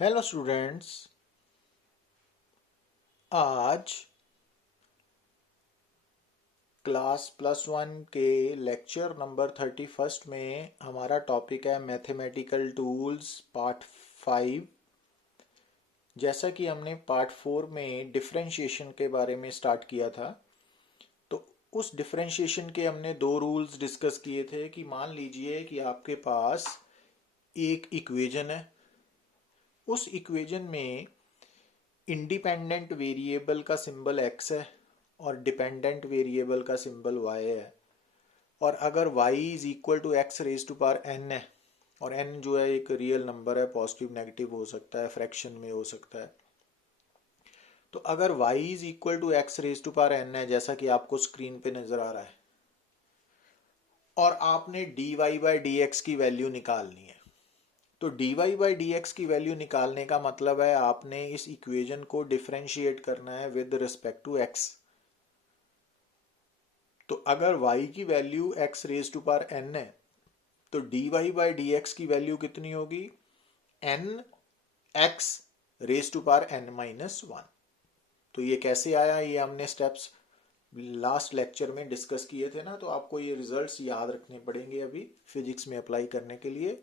Hello students. आज class +1 के lecture number 31 में हमारा टॉपिक है मैथमेटिकल टूल्स पार्ट 5। जैसा कि हमने पार्ट 4 में डिफरेंशिएशन के बारे में स्टार्ट किया था, तो उस डिफरेंशिएशन के हमने दो रूल्स डिस्कस किए थे कि मान लीजिए कि आपके पास एक इक्वेशन है। उस इक्वेशन में इंडिपेंडेंट वेरिएबल का सिंबल x है और डिपेंडेंट वेरिएबल का सिंबल y है, और अगर y is equal to X raise to power n है, और n जो है एक रियल नंबर है, पॉजिटिव नेगेटिव हो सकता है, फ्रैक्शन में हो सकता है। तो अगर y is equal to X raise to power n है, जैसा कि आपको स्क्रीन पे नजर आ रहा है, और आपने dy बाई डी एक्स की वैल्यू निकालनी है, तो dy बाई डी एक्स की वैल्यू निकालने का मतलब है आपने इस इक्वेशन को डिफरेंशिएट करना है विद रिस्पेक्ट टू x। तो अगर y की value x raise to power n है, तो dy बाई डी एक्स की वैल्यू कितनी होगी? n x raise to power n-1। तो ये कैसे आया, ये हमने स्टेप्स लास्ट लेक्चर में डिस्कस किए थे ना, तो आपको ये रिजल्ट्स याद रखने पड़ेंगे अभी फिजिक्स में अप्लाई करने के लिए।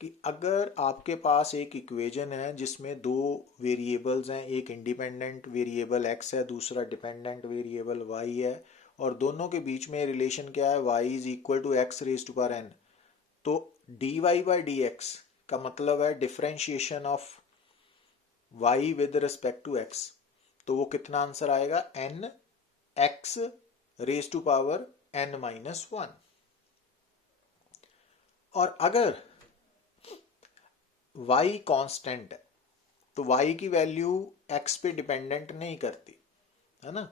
कि अगर आपके पास एक इक्वेशन है जिसमें दो वेरिएबल्स हैं, एक इंडिपेंडेंट वेरिएबल x है, दूसरा डिपेंडेंट वेरिएबल y है, और दोनों के बीच में रिलेशन क्या है? y is equal to X raise to power n। तो dy बाई डी एक्स का मतलब है differentiation of y with respect to x। तो वो कितना आंसर आएगा? n x raise to power n-1। और अगर y कांस्टेंट है, तो y की वैल्यू x पे डिपेंडेंट नहीं करती है ना,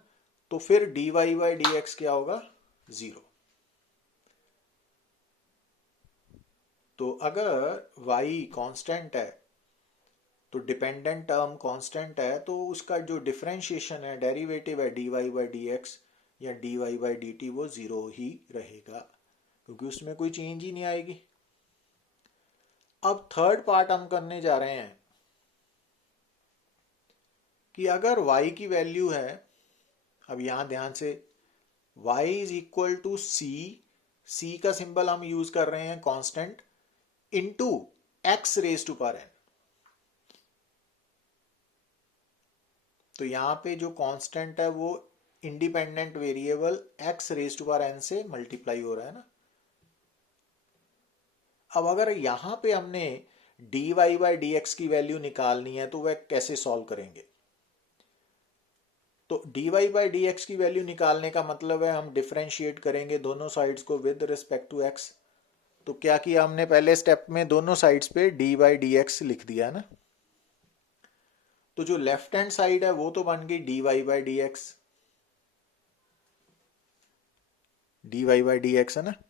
तो फिर dy बाई डी एक्स क्या होगा? 0। तो अगर y कांस्टेंट है तो डिपेंडेंट टर्म कांस्टेंट है, तो उसका जो डिफरेंशिएशन है, डेरिवेटिव है dy बाई डी एक्स या dy बाई डी टी, वो 0 ही रहेगा, क्योंकि उसमें कोई चेंज ही नहीं आएगी। अब थर्ड पार्ट हम करने जा रहे हैं कि अगर y की वैल्यू है, अब यहां ध्यान से, y is equal to c का सिंबल हम यूज कर रहे हैं constant, into x raise to power n। तो यहां पे जो कांस्टेंट है वो independent variable x raise to power n से मल्टीप्लाई हो रहा है ना। अब अगर यहां पे हमने dy बाई डी एक्स की वैल्यू निकालनी है, तो वह कैसे सॉल्व करेंगे? तो dy बाई डी एक्स की वैल्यू निकालने का मतलब है हम डिफरेंशिएट करेंगे दोनों साइड्स को विद रिस्पेक्ट टू x। तो क्या किया हमने? पहले स्टेप में दोनों साइड्स पे dy बाई डी एक्स लिख दिया है ना। तो जो लेफ्ट हैंड साइड है वो तो बन गई dy by D x, dy by D x है ना।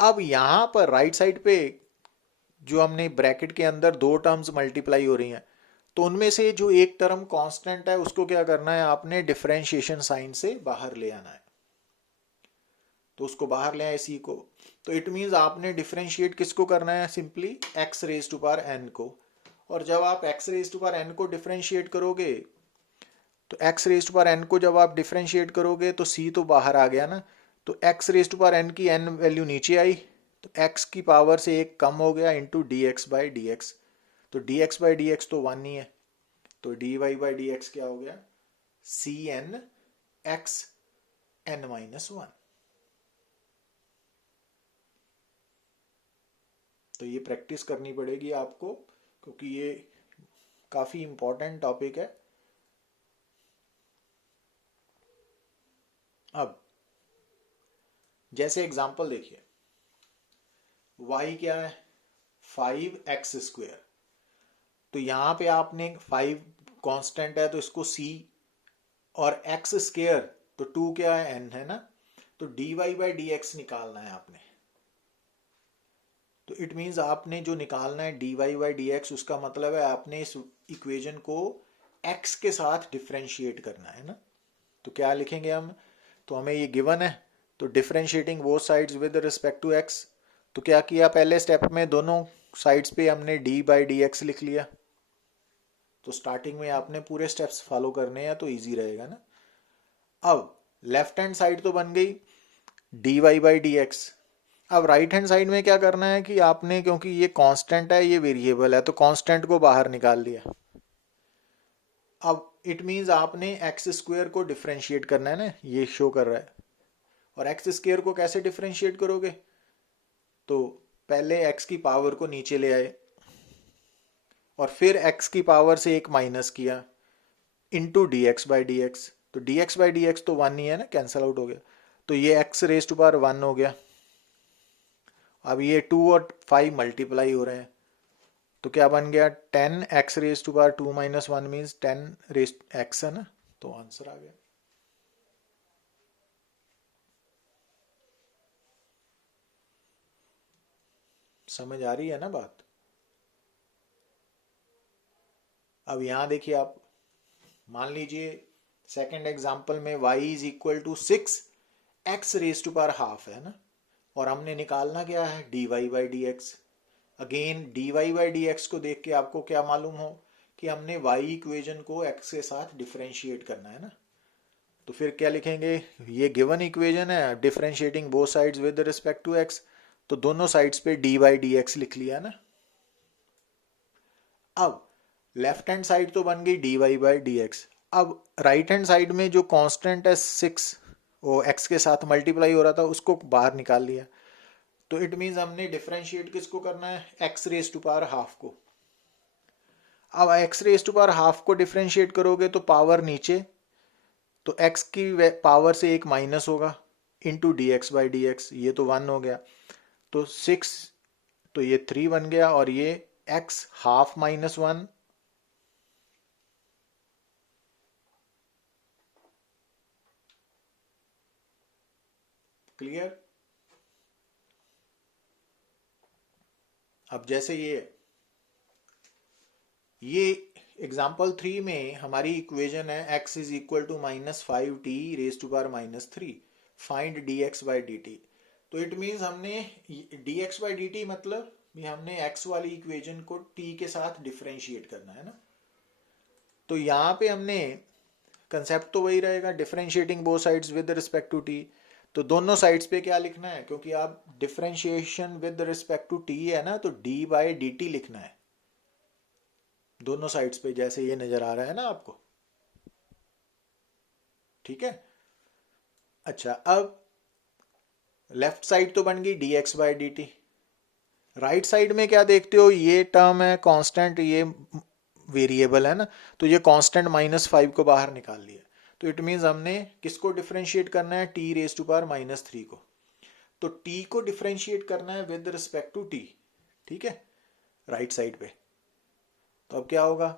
अब यहां पर राइट साइड पे जो हमने ब्रैकेट के अंदर दो टर्म्स मल्टीप्लाई हो रही हैं, तो उनमें से जो एक टर्म कांस्टेंट है उसको क्या करना है? आपने डिफरेंशिएशन साइन से बाहर ले आना है। तो उसको बाहर ले आए सी को, तो इट मींस आपने डिफरेंशिएट किसको करना है? Simply x raise to power n को। और जब आप x raise to power n को डिफरेंशिएट करोगे, तो x raise to power n को जब आप डिफरेंशिएट करोगे तो c तो बाहर आ गया ना, तो x raise to power n की n वैल्यू नीचे आई, तो x की पावर से एक कम हो गया, into d x by D x. तो d x by D x तो 1 ही है, तो dy बाई डी एक्स क्या हो गया? cn x n-1। तो ये प्रैक्टिस करनी पड़ेगी आपको, क्योंकि ये काफी इंपॉर्टेंट टॉपिक है। अब जैसे एग्जांपल देखिए, y क्या है? 5x²। तो यहां पे आपने 5 कांस्टेंट है, तो इसको c, और x² तो 2 क्या है? n है ना। तो dy बाई डी एक्स निकालना है आपने। तो इट मीन्स आपने जो निकालना है dy बाई डी एक्स, उसका मतलब है आपने इस इक्वेशन को x के साथ डिफरेंशिएट करना है ना। तो क्या लिखेंगे हम? तो हमें ये गिवन है, तो differentiating both sides with respect to x। तो क्या किया? पहले स्टेप में दोनों साइड्स पे हमने डी बाई डी एक्स लिख लिया, तो स्टार्टिंग में आपने पूरे स्टेप्स फॉलो करने हैं तो इजी रहेगा ना। अब लेफ्ट हैंड साइड तो बन गई D Y by D x. अब राइट हैंड साइड में क्या करना है कि आपने, क्योंकि ये कांस्टेंट है ये वेरिएबल है, तो कांस्टेंट को बाहर निकाल लिया। अब इट मीन्स आपने एक्स स्क्वेयर को डिफ्रेंशिएट करना है ना, ये शो कर रहा है। और एक्स स्क्वेयर को कैसे डिफ्रेंशिएट करोगे, तो पहले एक्स की पावर को नीचे ले आए और फिर एक्स की पावर से एक माइनस किया into d x by D x. तो d x by D x तो वन ही है ना, कैंसल आउट हो गया, तो ये x raise to power one हो गया। अब ये 2 और 5 मल्टीप्लाई हो रहे हैं, तो क्या बन गया 10 X raise to power 2 minus one means 10 raise X है ना, तो आंसर आ गया। समझ आ रही है ना बात। अब यहां देखिए आप, मान लीजिए सेकंड एग्जांपल में y is equal to 6 x raise to power half है ना, और हमने निकालना क्या है d Y by D x. Again d Y by D x को देख के आपको क्या मालूम हो कि हमने y इक्वेजन को x के साथ डिफरेंशिएट करना है ना, तो फिर क्या लिखेंगे, ये गिवन इक्वेजन है differentiating both sides with respect to x, तो दोनों साइड्स पे डी बाई डी एक्स लिख लिया ना। अब लेफ्ट हैंड साइड तो बन गई D Y by D x. अब राइट हैंड साइड में जो कांस्टेंट है 6, वो x के साथ मल्टीप्लाई हो रहा था, उसको बाहर निकाल लिया। तो इट मीन्स हमने डिफरेंशिएट किसको करना है, x raise to power half को। अब x raise to power half को डिफरेंशिएट करोगे तो पावर नीचे, तो x की पावर से एक माइनस होगा into d x by D x, ये तो 1 हो गया, तो 6, तो ये 3 बन गया, और ये x हाफ माइनस 1, क्लियर। अब जैसे ये एग्जाम्पल 3 में हमारी इक्वेशन है x is equal to minus 5t raise to power minus 3, find d x by d t. तो इट मीन्स हमने d x by d t मतलब हमने x वाली इक्वेशन को t के साथ डिफरेंशिएट करना है ना। तो यहाँ पे हमने कंसेप्ट तो वही रहेगा, differentiating both sides with respect to t। तो दोनों साइड्स पे क्या लिखना है, क्योंकि आप differentiation with respect to t है ना, तो d बाई डी टी लिखना है दोनों साइड्स पे, जैसे ये नजर आ रहा है ना आपको, ठीक है। अच्छा, अब लेफ्ट साइड तो बन गई d x by d T. Right side में क्या देखते हो, ये टर्म है कांस्टेंट, ये वेरिएबल है ना, तो ये कांस्टेंट -5 को बाहर निकाल लिया। तो इट मीन्स हमने किसको डिफरेंशिएट करना है, टी रेज टू पावर -3 को। तो टी को डिफरेंशिएट करना है विद रिस्पेक्ट टू टी, ठीक है, राइट साइड पे। तो अब क्या होगा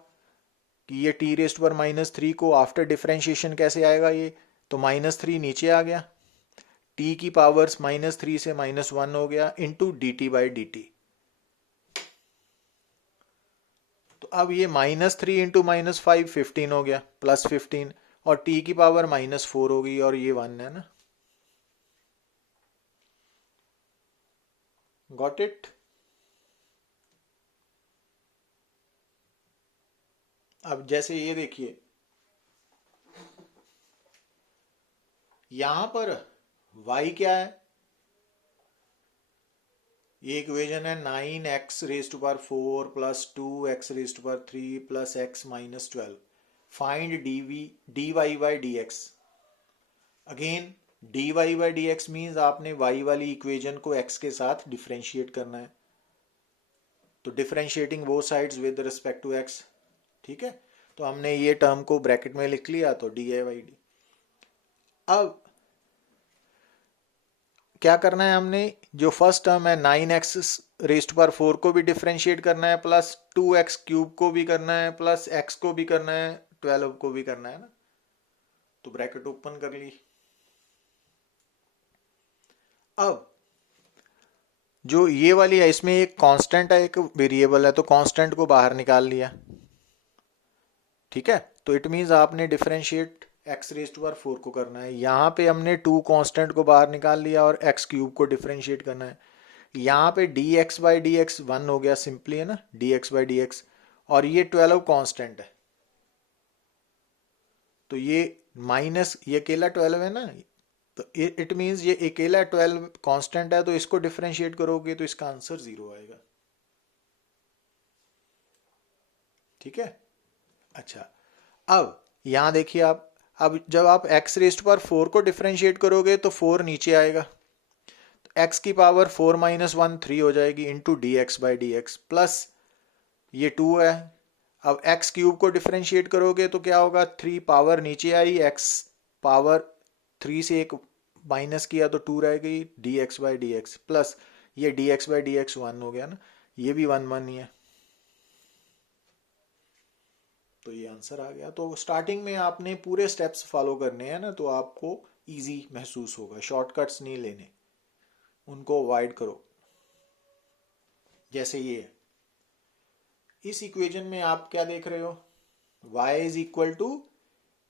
कि ये टी रेज टू पावर -3 को आफ्टर डिफरेंशिएशन कैसे आएगा, ये तो -3 नीचे आ गया, टी की पावर्स -3 से -1 हो गया into D T by d t. तो अब ये -3 इंटू -5 15 हो गया, +15, और t की पावर -4 हो गई, और ये 1 है ना। Got it. अब जैसे ये देखिए, यहां पर y क्या है, ये इक्वेशन है 9x raise to power 4 plus 2x raise to power 3 plus x minus 12, find d Y by D x. Again d Y by D x means आपने y वाली इक्वेशन को x के साथ डिफरेंशिएट करना है, तो डिफरेंशिएटिंग वो sides with respect to x, ठीक है। तो हमने ये टर्म को ब्रैकेट में लिख लिया, तो डी आई बाई डी। अब क्या करना है, हमने जो फर्स्ट टर्म है 9x रेज टू पावर 4 को भी डिफरेंशिएट करना है, प्लस 2x क्यूब को भी करना है, प्लस x को भी करना है, 12 को भी करना है ना। तो ब्रैकेट ओपन कर ली। अब जो ये वाली है, इसमें एक कांस्टेंट है एक वेरिएबल है, तो कांस्टेंट को बाहर निकाल लिया, ठीक है। तो इट मीन्स आपने differentiate x raise to power 4 को करना है। यहाँ पे हमने 2 कांस्टेंट को बाहर निकाल लिया और x क्यूब को डिफरेंशिएट करना है। यहाँ पे D x by D x 1 हो गया सिंपली, है ना, D x by D x, और ये 12 कांस्टेंट है, तो ये माइनस ये अकेला 12 है ना, तो इट मीन्स ये अकेला 12 कांस्टेंट है, तो इसको डिफरेंशिएट करोगे तो इसका आंसर 0 आएगा। ठीक है। अच्छा, अब यहां देखिए आप, अब जब आप x रेस्ट पर 4 को डिफरेंशिएट करोगे तो 4 नीचे आएगा, तो x की पावर 4 माइनस 1 3 हो जाएगी into d x by D x, plus ये 2 है। अब x क्यूब को डिफरेंशिएट करोगे तो क्या होगा, 3 पावर नीचे आई, x पावर 3 से एक माइनस किया तो 2 रह गई, d x by D x, plus ये d x by D x 1 हो गया ना, ये भी 1 1 ही है, तो ये आंसर आ गया। तो स्टार्टिंग में आपने पूरे स्टेप्स फॉलो करने हैं ना, तो आपको इजी महसूस होगा, शॉर्टकट्स नहीं लेने, उनको अवॉइड करो। जैसे ये है, इस इक्वेशन में आप क्या देख रहे हो, y is equal to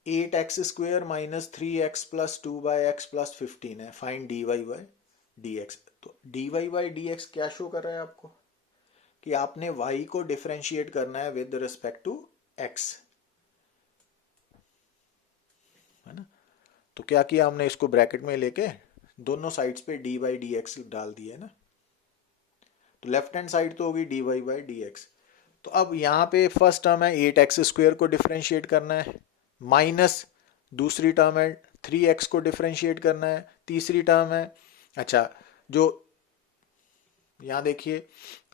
8x² minus 3x plus 2/x plus 15 है, फाइंड dy बाई dx। तो dy बाई dx क्या शो कर रहा है आपको, कि आपने y को डिफरेंशिएट करना है विद रिस्पेक्ट टू x, है ना। तो क्या किया हमने, इसको ब्रैकेट में लेके दोनों साइड्स पे dy बाई dx डाल दिया है ना, तो लेफ्ट हैंड साइड तो होगी dy बाई dx। तो अब यहाँ पे फर्स्ट टर्म है 8x² को डिफरेंशिएट करना है, माइनस दूसरी टर्म है 3x को डिफरेंशिएट करना है, तीसरी टर्म है, अच्छा जो यहाँ देखिए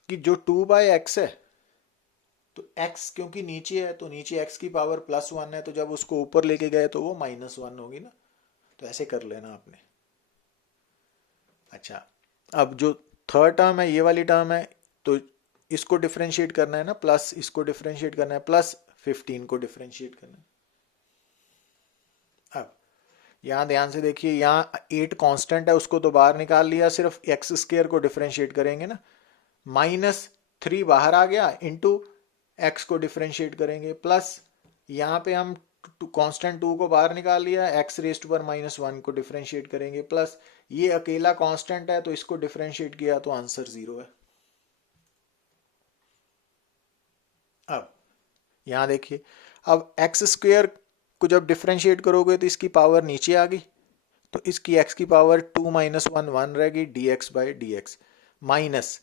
कि जो 2/x है, तो x क्योंकि नीचे है तो नीचे x की पावर प्लस 1 है, तो जब उसको ऊपर लेके गए तो वो माइनस 1 होगी ना, तो ऐसे कर लेना आपने। अच्छा, अब जो थर्ड टर्म है ये वाली टर्म है, तो इसको डिफरेंशिएट करना है ना, प्लस इसको डिफरेंशिएट करना है, प्लस 15 को डिफरेंशिएट करना है। अब यहाँ ध्यान से देखिए, यहाँ 8 कांस्टेंट है, उसको तो बाहर निकाल लिया, सिर्फ x² को डिफरेंशिएट करेंगे ना, माइनस 3 बाहर आ गया, इंटू x को डिफरेंशिएट करेंगे, प्लस यहाँ पे हम कांस्टेंट 2 को बाहर निकाल लिया, x रेस्ट पर माइनस 1 को डिफरेंशिएट करेंगे, प्लस ये अकेला कांस्टेंट है तो इसको डिफरेंशिएट किया तो आंसर 0 है। अब यहाँ देखिए, अब x² को जब डिफरेंशिएट करोगे तो इसकी पावर नीचे आ गई, तो इसकी x की पावर 2 माइनस 1 1 रहेगी D x by D x, minus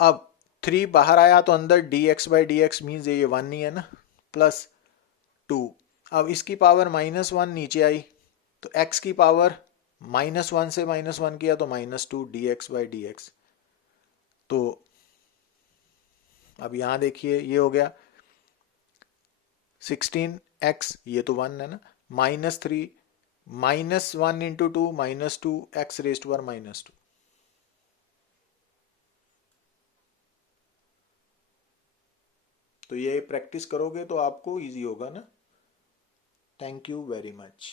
अब 3 बाहर आया तो अंदर D x by D x means ये 1 ही है ना, प्लस 2, अब इसकी पावर माइनस 1 नीचे आई, तो x की पावर माइनस 1 से माइनस 1 किया तो minus 2 D x by D x. तो अब यहाँ देखिए ये हो गया 16x, ये तो 1 है ना, minus 3 minus 1 into 2 minus 2 x rest पर माइनस 2। तो ये प्रैक्टिस करोगे तो आपको इजी होगा ना। Thank you very much.